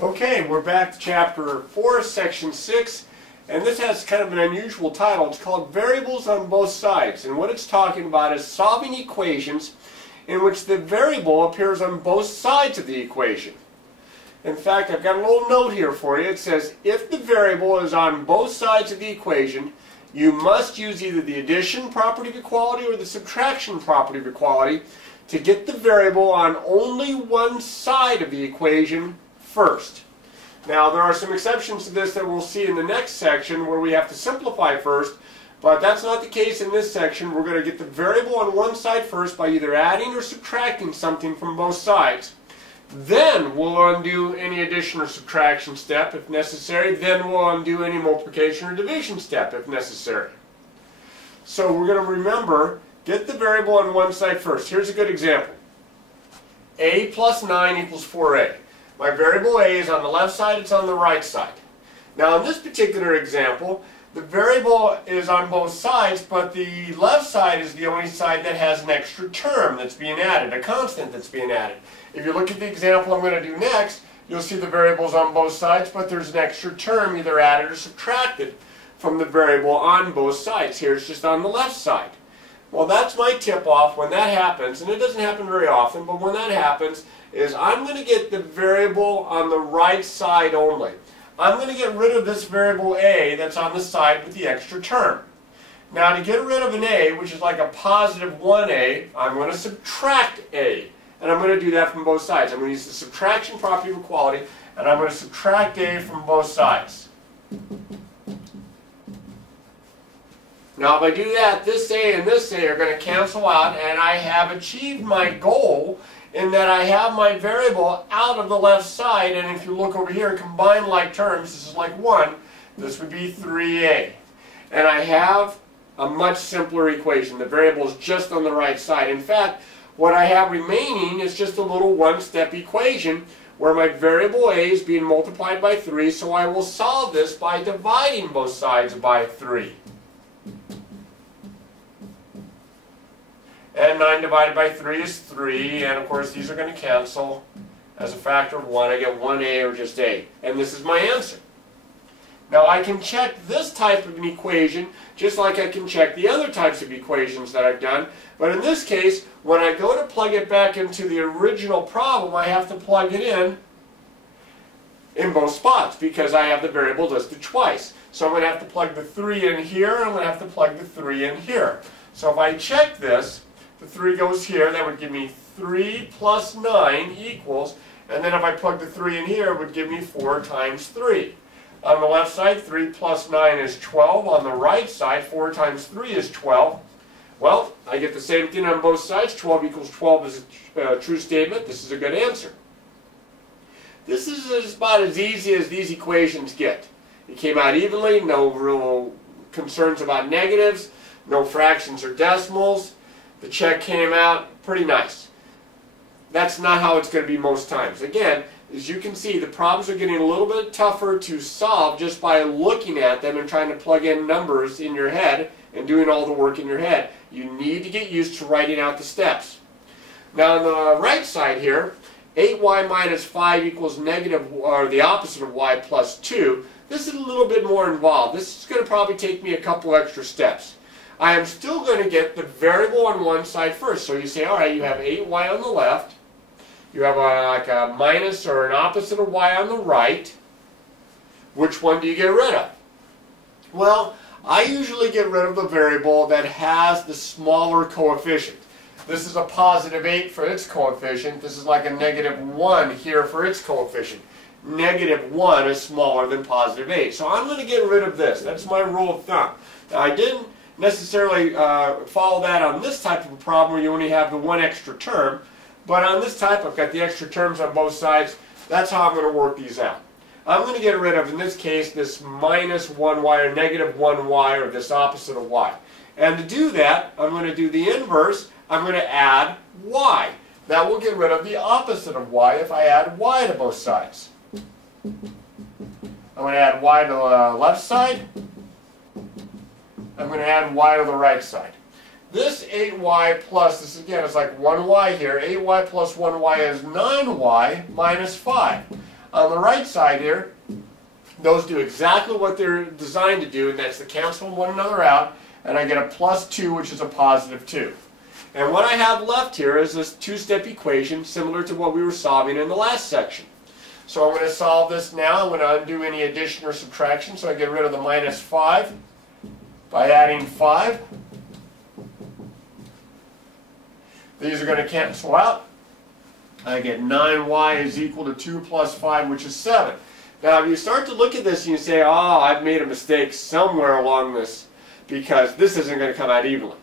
Okay, we're back to chapter 4, section 6, and this has kind of an unusual title. It's called Variables on Both Sides, and what it's talking about is solving equations in which the variable appears on both sides of the equation. In fact, I've got a little note here for you. It says, if the variable is on both sides of the equation, you must use either the addition property of equality or the subtraction property of equality to get the variable on only one side of the equation first. Now, there are some exceptions to this that we'll see in the next section where we have to simplify first, but that's not the case in this section. We're going to get the variable on one side first by either adding or subtracting something from both sides. Then we'll undo any addition or subtraction step if necessary. Then we'll undo any multiplication or division step if necessary. So we're going to remember, get the variable on one side first. Here's a good example. A plus 9 equals 4a. My variable a is on the left side, it's on the right side. Now in this particular example, the variable is on both sides, but the left side is the only side that has an extra term that's being added, a constant that's being added. If you look at the example I'm going to do next, you'll see the variable's on both sides, but there's an extra term either added or subtracted from the variable on both sides. Here it's just on the left side. Well, that's my tip-off when that happens, and it doesn't happen very often, but when that happens, is I'm going to get the variable on the right side only. I'm going to get rid of this variable a that's on the side with the extra term. Now to get rid of an a, which is like a positive 1a, I'm going to subtract a. And I'm going to do that from both sides. I'm going to use the subtraction property of equality, and I'm going to subtract a from both sides. Now if I do that, this a and this a are going to cancel out, and I have achieved my goal in that I have my variable out of the left side, and if you look over here and combine like terms, this is like 1, this would be 3a. And I have a much simpler equation. The variable is just on the right side. In fact, what I have remaining is just a little one-step equation where my variable a is being multiplied by 3, so I will solve this by dividing both sides by 3. And 9 divided by 3 is 3, and of course these are going to cancel. As a factor of 1, I get 1a or just a. And this is my answer. Now I can check this type of an equation just like I can check the other types of equations that I've done. But in this case, when I go to plug it back into the original problem, I have to plug it in both spots because I have the variable listed twice. So I'm going to have to plug the 3 in here, and I'm going to have to plug the 3 in here. So if I check this, the 3 goes here, that would give me 3 plus 9 equals, and then if I plug the 3 in here, it would give me 4 times 3. On the left side, 3 plus 9 is 12. On the right side, 4 times 3 is 12. Well, I get the same thing on both sides. 12 equals 12 is a true statement. This is a good answer. This is about as easy as these equations get. It came out evenly, no real concerns about negatives, no fractions or decimals. The check came out pretty nice. That's not how it's going to be most times. Again, as you can see, the problems are getting a little bit tougher to solve just by looking at them and trying to plug in numbers in your head and doing all the work in your head. You need to get used to writing out the steps. Now on the right side here, 8y minus 5 equals negative, or the opposite of y plus 2. This is a little bit more involved. This is going to probably take me a couple extra steps. I am still going to get the variable on one side first. So you say, all right, you have 8y on the left. You have like a minus or an opposite of y on the right. Which one do you get rid of? Well, I usually get rid of the variable that has the smaller coefficient. This is a positive 8 for its coefficient. This is like a negative 1 here for its coefficient. Negative 1 is smaller than positive 8. So I'm going to get rid of this. That's my rule of thumb. Now, I didn't necessarily follow that on this type of a problem where you only have the one extra term. But on this type, I've got the extra terms on both sides. That's how I'm going to work these out. I'm going to get rid of, in this case, this minus 1y or negative 1y or this opposite of y. And to do that, I'm going to do the inverse. I'm going to add y. That will get rid of the opposite of y if I add y to both sides. I'm going to add y to the left side. I'm going to add y to the right side. This 8y plus, this again is like 1y here, 8y plus 1y is 9y minus 5. On the right side here, those do exactly what they're designed to do, and that's to cancel one another out, and I get a plus 2, which is a positive 2. And what I have left here is this two-step equation similar to what we were solving in the last section. So I'm going to solve this now. I'm going to undo any addition or subtraction, so I get rid of the minus 5 by adding 5. These are going to cancel out. I get 9y is equal to 2 plus 5, which is 7. Now, if you start to look at this and you say, oh, I've made a mistake somewhere along this because this isn't going to come out evenly.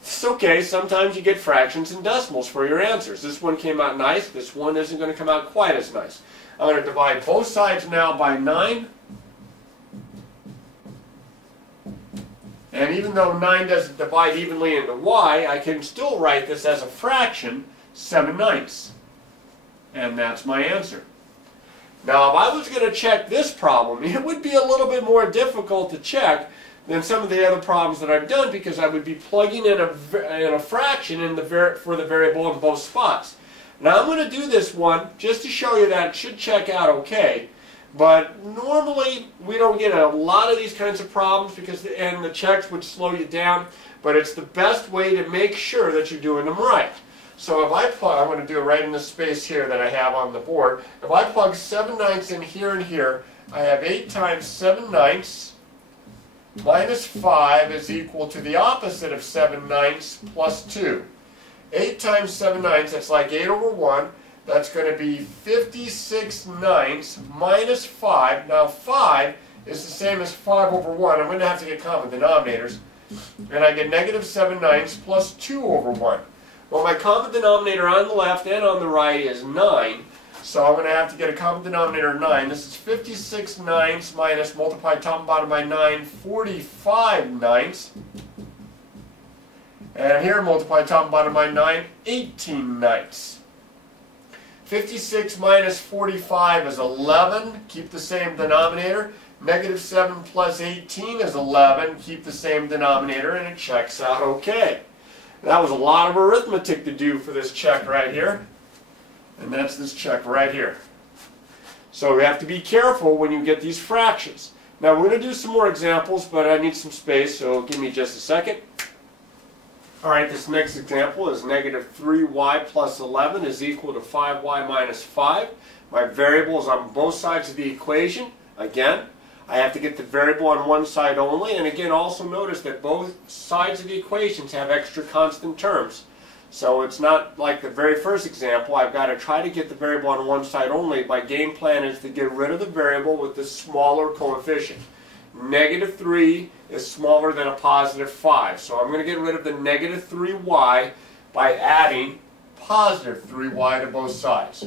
It's okay. Sometimes you get fractions and decimals for your answers. This one came out nice. This one isn't going to come out quite as nice. I'm going to divide both sides now by 9. And even though 9 doesn't divide evenly into y, I can still write this as a fraction, 7/9. And that's my answer. Now, if I was going to check this problem, it would be a little bit more difficult to check than some of the other problems that I've done because I would be plugging in a fraction for the variable in both spots. Now, I'm going to do this one just to show you that it should check out okay. But normally, we don't get a lot of these kinds of problems because the checks would slow you down. But it's the best way to make sure that you're doing them right. So if I plug, I'm going to do it right in the space here that I have on the board. If I plug 7/9 in here and here, I have 8 times 7/9 minus 5 is equal to the opposite of 7/9 plus 2. 8 times 7/9, that's like 8 over 1. That's going to be 56/9 minus 5. Now 5 is the same as 5 over 1. I'm going to have to get common denominators. And I get negative 7/9 plus 2 over 1. Well, my common denominator on the left and on the right is 9. So I'm going to have to get a common denominator of 9. This is 56/9 minus, multiply top and bottom by 9, 45/9. And here, multiply top and bottom by 9, 18/9. 56 minus 45 is 11. Keep the same denominator. Negative 7 plus 18 is 11. Keep the same denominator, and it checks out okay. That was a lot of arithmetic to do for this check right here. And that's this check right here. So we have to be careful when you get these fractions. Now we're going to do some more examples, but I need some space, so give me just a second. Alright, this next example is negative 3y plus 11 is equal to 5y minus 5. My variable is on both sides of the equation. Again, I have to get the variable on one side only, and again, also notice that both sides of the equations have extra constant terms. So it's not like the very first example. I've got to try to get the variable on one side only. My game plan is to get rid of the variable with the smaller coefficient. Negative 3 is smaller than a positive 5. So I'm going to get rid of the negative 3y by adding positive 3y to both sides.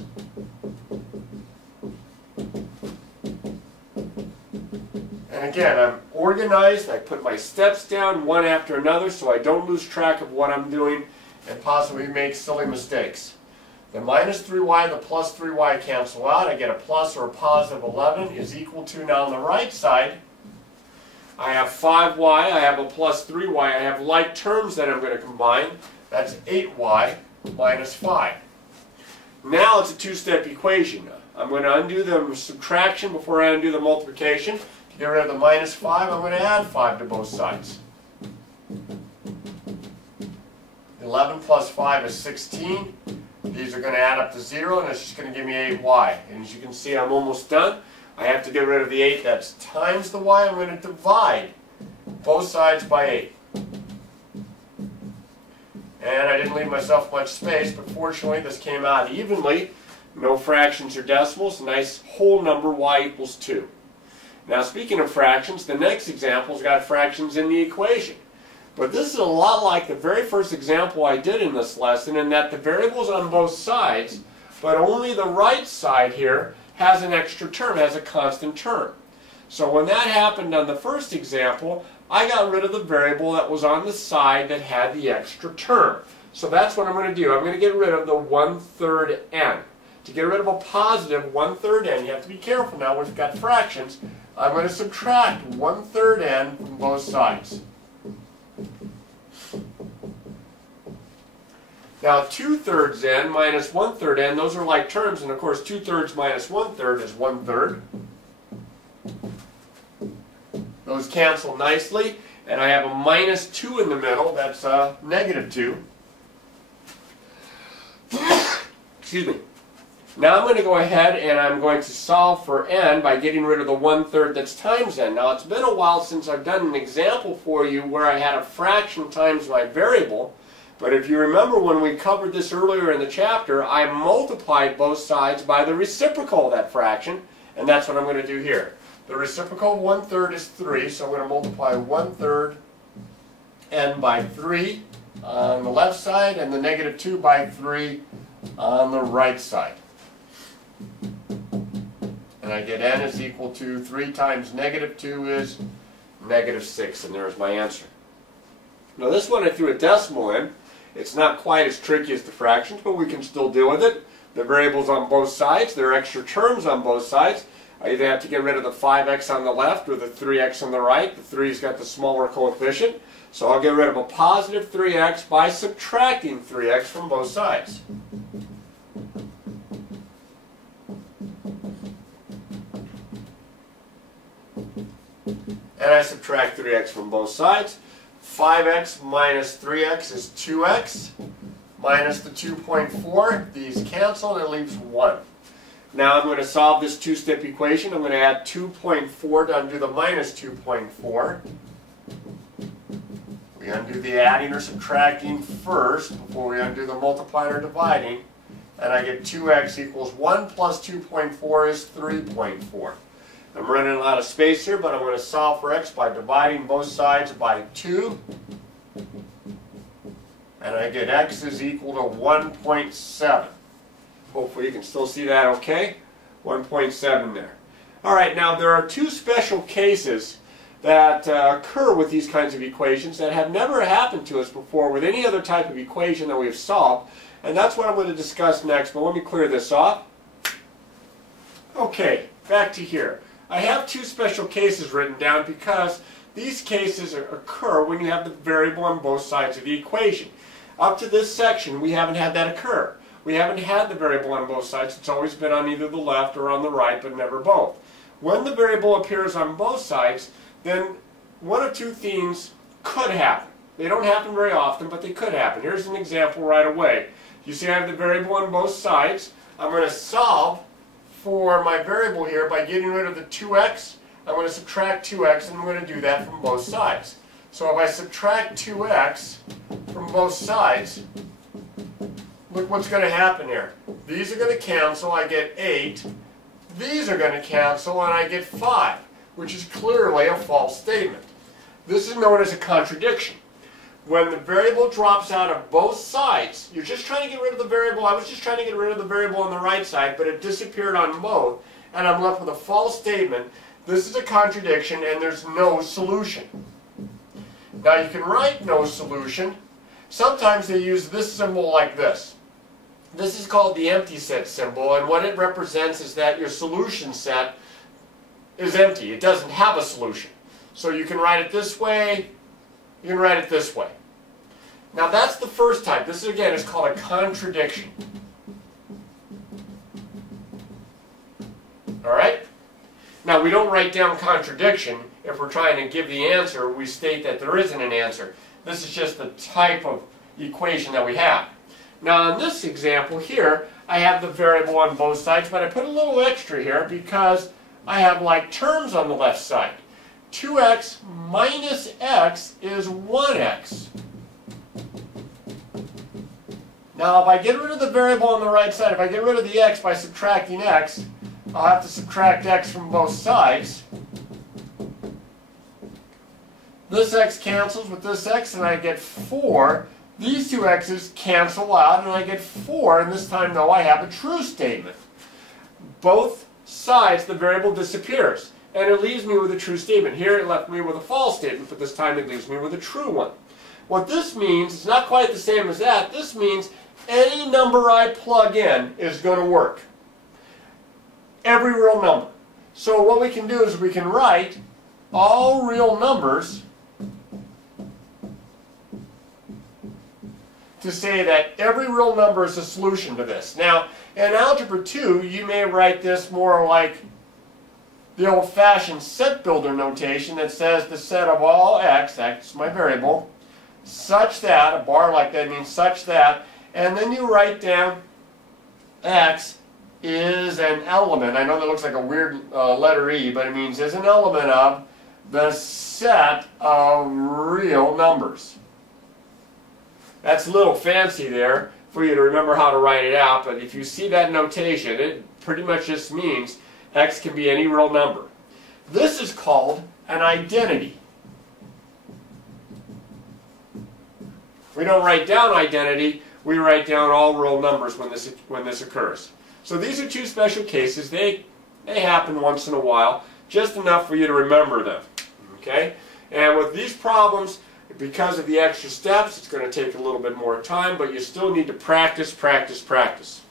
And again, I'm organized. I put my steps down one after another so I don't lose track of what I'm doing and possibly make silly mistakes. The minus 3y and the plus 3y cancel out. I get a plus or a positive 11 is equal to, now on the right side, I have 5y, I have a plus 3y, I have like terms that I'm going to combine. That's 8y minus 5. Now it's a two-step equation. I'm going to undo the subtraction before I undo the multiplication. To get rid of the minus 5, I'm going to add 5 to both sides. 11 plus 5 is 16. These are going to add up to 0, and it's just going to give me 8y. And as you can see, I'm almost done. I have to get rid of the 8. That's times the y. I'm going to divide both sides by 8. And I didn't leave myself much space, but fortunately this came out evenly. No fractions or decimals. Nice whole number, y equals 2. Now speaking of fractions, the next example's got fractions in the equation. But this is a lot like the very first example I did in this lesson, in that the variable's on both sides, but only the right side here has an extra term, has a constant term. So when that happened on the first example, I got rid of the variable that was on the side that had the extra term. So that's what I'm going to do. I'm going to get rid of the 1/3 n. To get rid of a positive 1/3 n, you have to be careful now, we've got fractions. I'm going to subtract 1/3 n from both sides. Now 2/3 n minus 1/3 n, those are like terms, and of course 2/3 minus 1/3 is 1/3. Those cancel nicely, and I have a minus 2 in the middle, that's negative 2. Excuse me. Now I'm going to go ahead and I'm going to solve for n by getting rid of the 1/3 that's times n. Now it's been a while since I've done an example for you where I had a fraction times my variable, but if you remember when we covered this earlier in the chapter, I multiplied both sides by the reciprocal of that fraction, and that's what I'm going to do here. The reciprocal of 1/3 is 3, so I'm going to multiply 1/3 n by 3 on the left side and the negative 2 by 3 on the right side. And I get n is equal to 3 times negative 2 is negative 6, and there's my answer. Now this one I threw a decimal in. It's not quite as tricky as the fractions, but we can still deal with it. The variables on both sides, there are extra terms on both sides. I either have to get rid of the 5x on the left or the 3x on the right. The 3's got the smaller coefficient. So I'll get rid of a positive 3x by subtracting 3x from both sides. And I subtract 3x from both sides. 5x minus 3x is 2x. Minus the 2.4. These cancel and it leaves 1. Now I'm going to solve this two-step equation. I'm going to add 2.4 to undo the minus 2.4. We undo the adding or subtracting first before we undo the multiplying or dividing. And I get 2x equals 1 plus 2.4 is 3.4. I'm running out of space here, but I'm going to solve for x by dividing both sides by 2. And I get x is equal to 1.7. Hopefully you can still see that okay. 1.7 there. Alright, now there are two special cases that occur with these kinds of equations that have never happened to us before with any other type of equation that we've solved. And that's what I'm going to discuss next, but let me clear this off. Okay, back to here. I have two special cases written down because these cases occur when you have the variable on both sides of the equation. Up to this section, we haven't had that occur. We haven't had the variable on both sides. It's always been on either the left or on the right, but never both. When the variable appears on both sides, then one of two things could happen. They don't happen very often, but they could happen. Here's an example right away. You see I have the variable on both sides. I'm going to solve for my variable here by getting rid of the 2x. I'm going to subtract 2x, and I'm going to do that from both sides. So if I subtract 2x from both sides, look what's going to happen here. These are going to cancel. I get 8. These are going to cancel, and I get 5, which is clearly a false statement. This is known as a contradiction. When the variable drops out of both sides, you're just trying to get rid of the variable. I was just trying to get rid of the variable on the right side, but it disappeared on both, and I'm left with a false statement. This is a contradiction, and there's no solution. Now you can write no solution. Sometimes they use this symbol like this. This is called the empty set symbol, and what it represents is that your solution set is empty. It doesn't have a solution. So you can write it this way, you can write it this way. Now that's the first type. This again is called a contradiction. Alright? Now we don't write down contradiction. If we're trying to give the answer, we state that there isn't an answer. This is just the type of equation that we have. Now in this example here, I have the variable on both sides, but I put a little extra here because I have like terms on the left side. 2x minus x is 1x. Now if I get rid of the variable on the right side, if I get rid of the x by subtracting x, I'll have to subtract x from both sides. This x cancels with this x and I get 4. These two x's cancel out and I get 4, and this time though I have a true statement. Both sides the variable disappears and it leaves me with a true statement. Here it left me with a false statement, but this time it leaves me with a true one. What this means, it's not quite the same as that. This means any number I plug in is going to work. Every real number. So what we can do is we can write all real numbers to to say that every real number is a solution to this. Now, in Algebra 2, you may write this more like the old-fashioned set builder notation that says the set of all x, x is my variable, such that, a bar like that means such that, and then you write down x is an element. I know that looks like a weird letter E, but it means is an element of the set of real numbers. That's a little fancy there for you to remember how to write it out, but if you see that notation, it pretty much just means x can be any real number. This is called an identity. We don't write down identity, we write down all real numbers when this occurs. So these are two special cases. They happen once in a while, just enough for you to remember them. Okay? And with these problems, because of the extra steps, it's going to take a little bit more time, but you still need to practice, practice, practice.